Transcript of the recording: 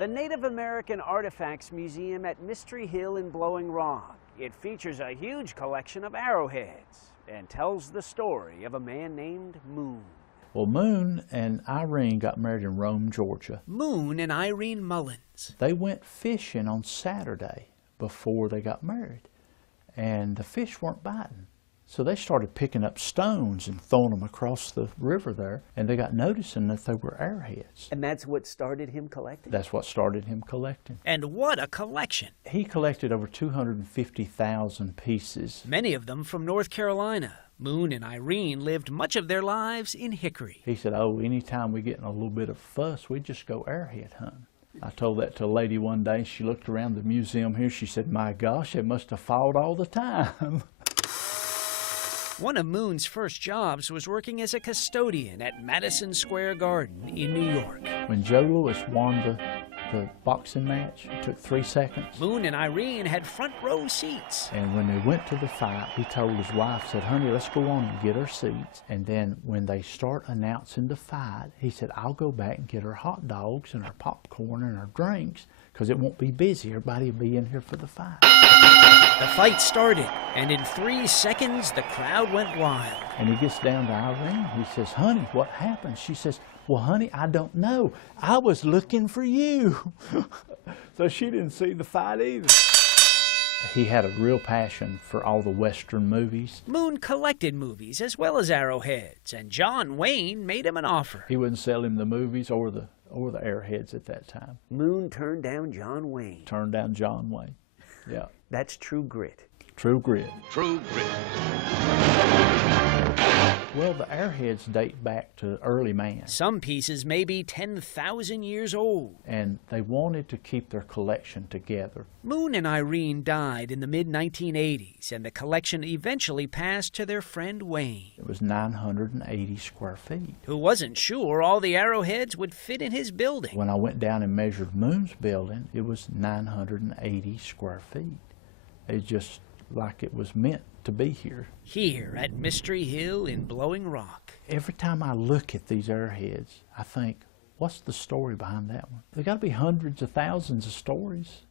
The Native American Artifacts Museum at Mystery Hill in Blowing Rock. It features a huge collection of arrowheads and tells the story of a man named Moon. Well, Moon and Irene got married in Rome, Georgia. Moon and Irene Mullins. They went fishing on Saturday before they got married, and the fish weren't biting. So they started picking up stones and throwing them across the river there, and they got noticing that they were arrowheads. And that's what started him collecting? That's what started him collecting. And what a collection! He collected over 250,000 pieces. Many of them from North Carolina. Moon and Irene lived much of their lives in Hickory. He said, oh, anytime we get in a little bit of fuss, we just go arrowhead hunting. I told that to a lady one day. She looked around the museum here. She said, my gosh, they must have fought all the time. One of Moon's first jobs was working as a custodian at Madison Square Garden in New York. When Joe Louis won the boxing match, it took 3 seconds. Moon and Irene had front row seats. And when they went to the fight, he told his wife, said, honey, let's go on and get our seats. And then when they start announcing the fight, he said, I'll go back and get our hot dogs and our popcorn and our drinks, because it won't be busy. Everybody will be in here for the fight. The fight started, and in 3 seconds, the crowd went wild. And he gets down to Irene. He says, honey, what happened? She says, well, honey, I don't know. I was looking for you. So she didn't see the fight either. He had a real passion for all the Western movies. Moon collected movies as well as arrowheads, and John Wayne made him an offer. He wouldn't sell him the movies or the arrowheads at that time. Moon turned down John Wayne. Turned down John Wayne. Yeah. That's true grit. True grit. True grit. Well, the arrowheads date back to early man. Some pieces may be 10,000 years old. And they wanted to keep their collection together. Moon and Irene died in the mid-1980s, and the collection eventually passed to their friend Wayne. It was 980 square feet. Who wasn't sure all the arrowheads would fit in his building. When I went down and measured Moon's building, it was 980 square feet. It's just like it was meant to be here. Here at Mystery Hill in Blowing Rock. Every time I look at these arrowheads, I think, what's the story behind that one? There got to be hundreds of thousands of stories.